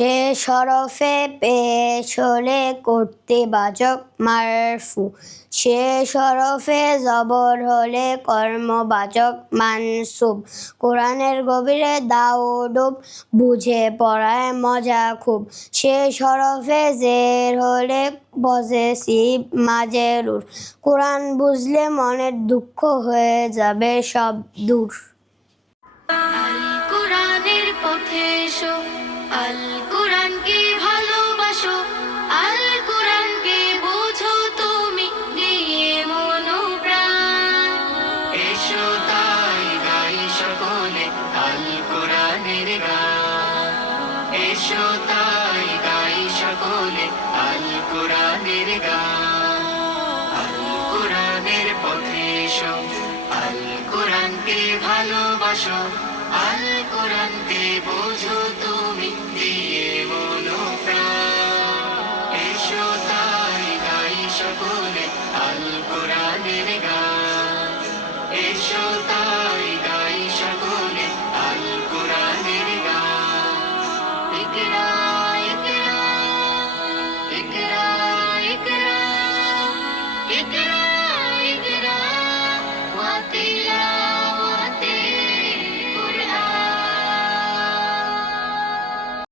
সে শরফে পেশ হলে করতে বাচক মারফু, সে শরফে জবর হলে কর্মবাচক মানসুব। কোরআনের গভীরে দাও ডুব, বুঝে পড়ায় মজা খুব। সে শরফে জের হলে পজেসিভ মাজেরুর, কোরআন বুঝলে মনের দুঃখ হয়ে যাবে সব দূর। আল কোরআনের পথে এসো, আল কোরআনকে ভালোবাসো, আল কোরআনকে বুঝো তুমি দিয়ে মনোপ্রাণ। এসো তাই গাই সকলে আল কোরআনের গান, এসো তাই গাই সকলে আল কোরআনের গান। আল কোরআনের পথে এসো, আল কোরআনকে ভালোবাসো, আল কোরআনকে বোঝো তুমি দিয়ে মনোপ্রাণ। এসো তাই গাই সকলে আল কোরআনের গান, এসো তাই গাই সকলে আল কোরআনের গান। ইকরা